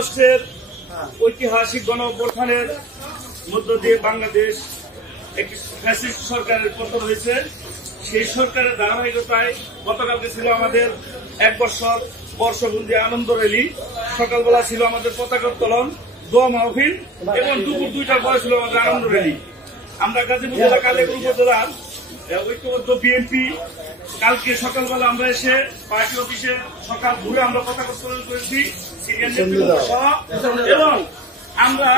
আগস্টের ঐতিহাসিক গণ অভ্যুত্থানের মধ্য দিয়ে বাংলাদেশ একটি ফ্যাসিস্ট সরকারের পতন হয়েছে। সেই সরকারের ধারাবাহিকতায় গতকালকে ছিল আমাদের 1 বছর বর্ষপূর্তি আনন্দ র্যালি। সকালবেলা ছিল আমাদের পতাকা উত্তোলন, দোয়া মাহফিল এবং দুপুর 2টার পরে ছিল আমাদের আনন্দ র্যালি। আমরা গাজীপুর জেলা কালিয়াকৈর উপজেলার ঐক্যবদ্ধ বিএনপি কালকে সকালবেলা আমরা এসে পার্টি অফিসে সকাল ঘুরে আমরা পতাকা উত্তোলন করেছি এবং আমরা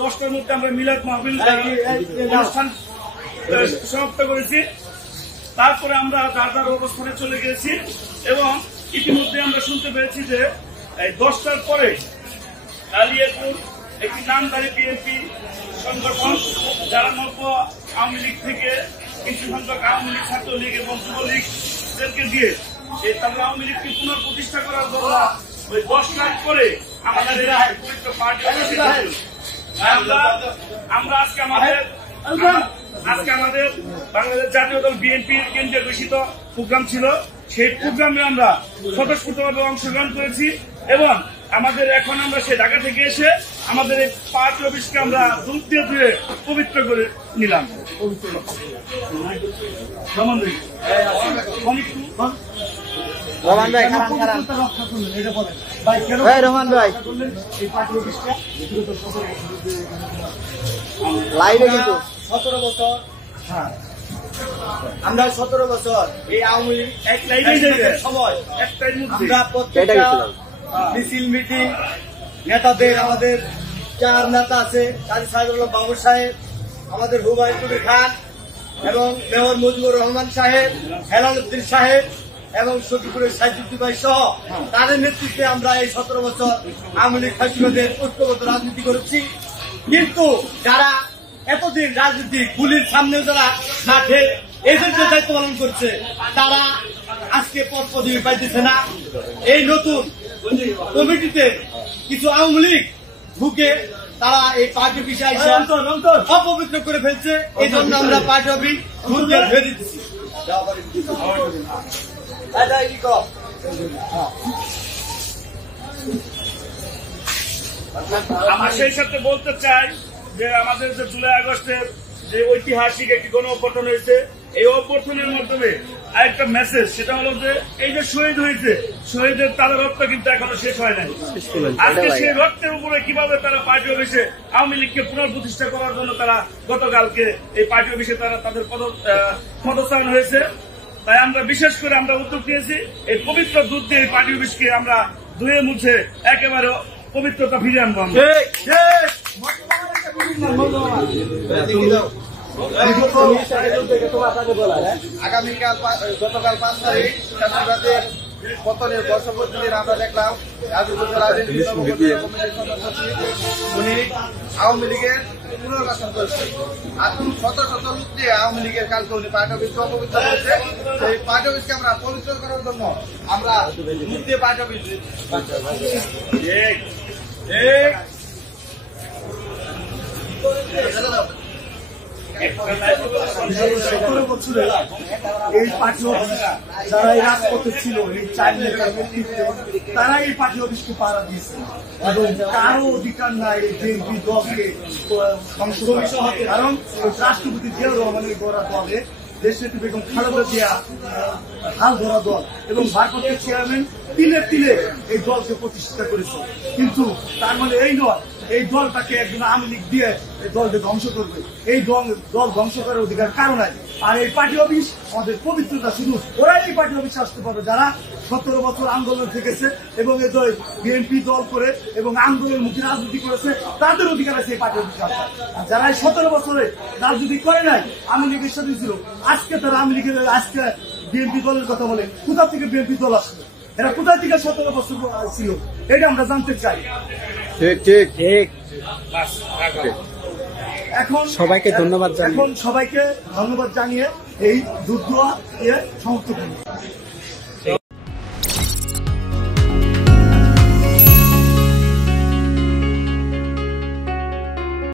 10টার মধ্যে আমরা মিলাদ মাহফিল অনুষ্ঠান সমাপ্ত করেছি। তারপরে আমরা যার যার অবস্থানে চলে গেছি এবং ইতিমধ্যে আমরা শুনতে পেরেছি যে 10টার পরে কালিয়াকৈর একটি নামধারী বিএনপি সংগঠন যারা নব্য আওয়ামী লীগ থেকে কিছু সংখ্যক আওয়ামী লীগ, ছাত্রলীগ এবং যুবলীগদেরকে দিয়ে তাদের আওয়ামী লীগকে পুনঃপ্রতিষ্ঠা করার জন্য ওই 10 লাখ করে আমাদের পার্টি আমরা আজকে আমাদের বাংলাদেশ জাতীয় দল বিএনপির কেন্দ্রীয় ঘোষিত প্রোগ্রাম ছিল। সেই প্রোগ্রামে আমরা স্বতঃস্ফূর্তভাবে অংশগ্রহণ করেছি এবং আমাদের এখন আমরা সেই ঢাকা থেকে এসে আমাদের এই পার্টি অফিসকে আমরা দুধ দিয়ে ধুয়ে পবিত্র করে নিলাম। রহমান ভাই লাইভে কিন্তু 17 বছর আমরা 17 বছর এই আওয়ামী লীগ সময় আমরা প্রত্যেকটা মিছিল মিটিং নেতাদের, আমাদের 4 নেতা আছে, কাজী সাহেবুল্লাহ বাবু সাহেব, আমাদের হুমায়ুন কবির খান এবং মেয়র মুজিবুর রহমান সাহেব, হেলাল উদ্দিন সাহেব এবং সখীপুরের সাইদুদ্দিন ভাই সহ তাদের নেতৃত্বে আমরা এই 17 বছর আওয়ামী লীগ ফ্যাসিবাদের ঐক্যবদ্ধ রাজনীতি করেছি। কিন্তু যারা এতদিন রাজনীতি গুলির সামনে যারা মাঠে এজেন্টের দায়িত্ব পালন করছে তারা আজকে পদ পদবি পাইতেছে না। এই নতুন কমিটিতে কিছু আওয়ামী লীগ ঢুকে তারা এই পার্টি অফিসে অপবিত্র করে ফেলছে। এই জন্য আমরা পার্টি অফিস ধরে দিচ্ছি। আমরা সেই সাথে বলতে চাই যে আমাদের যে জুলাই আগস্টের যে ঐতিহাসিক একটি গণ অভ্যুত্থান হয়েছে, এই অভ্যুত্থানের মাধ্যমে আরেকটা মেসেজ, সেটা হলো যে এই যে শহীদ হয়েছে, শহীদের তাদের রক্ত কিন্তু এখনো শেষ হয় নাই। আজকে সেই রক্তের উপরে কিভাবে তারা পার্টি অফিসে আওয়ামী লীগকে পুনঃপ্রতিষ্ঠা করার জন্য তারা গতকালকে এই পার্টি অফিসে তারা তাদের পদচারণ হয়েছে। তাই আমরা বিশেষ করে আমরা উদ্যোগ নিয়েছি এই পবিত্র দুধ দিয়ে এই পার্টি অফিসকে আমরা ধুয়ে মুছে একেবারে পবিত্রতা ফিরিয়ে আনবো। আগামীকাল গতকাল 5 তারিখ ফ্যাসিবাদের পতনের বর্ষপূর্তির আমরা দেখলাম উনি আওয়ামী লীগের পুনর্বাসন করেছে। আর শত শত লোক দিয়ে আওয়ামী লীগের কালকে উনি পার্টি অফিসকে অপবিত্র করেছে। সেই পার্টি অফিসকে আমরা পবিত্র করার জন্য আমরা মুখ দিয়ে পার্টি অফিস এই পার্টি অফিস যারা এই রাজপথে ছিল, এই 4 নেতার নেতৃত্বে তারা এই পার্টি অফিসকে পাহারা দিয়েছে এবং কারো অধিকার নাই বিএনপি দলকে সংশোধন। কারণ রাষ্ট্রপতি জিয়াউর রহমানের গড়া দলে দেশনেত্রী বেগম খালেদা জিয়া হাল ধরা দল এবং ভারপ্রাপ্ত চেয়ারম্যান তিলে তিলে এই দলকে প্রতিষ্ঠা করেছে। কিন্তু তার মানে এই নয় এই দলটাকে একজন আওয়ামী লীগ দিয়ে এই দলকে ধ্বংস করবে। এই দল ধ্বংস করার অধিকার কারো নাই। আর এই পার্টি অফিস আমাদের পবিত্রতা, শুধু ওরাই এই পার্টি অফিসে আসতে পারবে যারা 17 বছর আন্দোলন থেকেছে এবং এই বিএনপি দল করে এবং আন্দোলনমুখী রাজনীতি করেছে, তাদের অধিকার আছে এই পার্টি অফিসে আসা। আর যারা এই 17 বছরে রাজনীতি করে নাই, আওয়ামী লীগের সাথে ছিল, আজকে তারা আওয়ামী লীগের আজকে বিএনপি দলের কথা বলে, কোথা থেকে বিএনপি দল আসলো, এরা কোথা থেকে 17 বছর ছিল, এটা আমরা জানতে চাই। এখন সবাইকে ধন্যবাদ জানিয়ে এই দুধ দোয়া সমাপ্ত করি।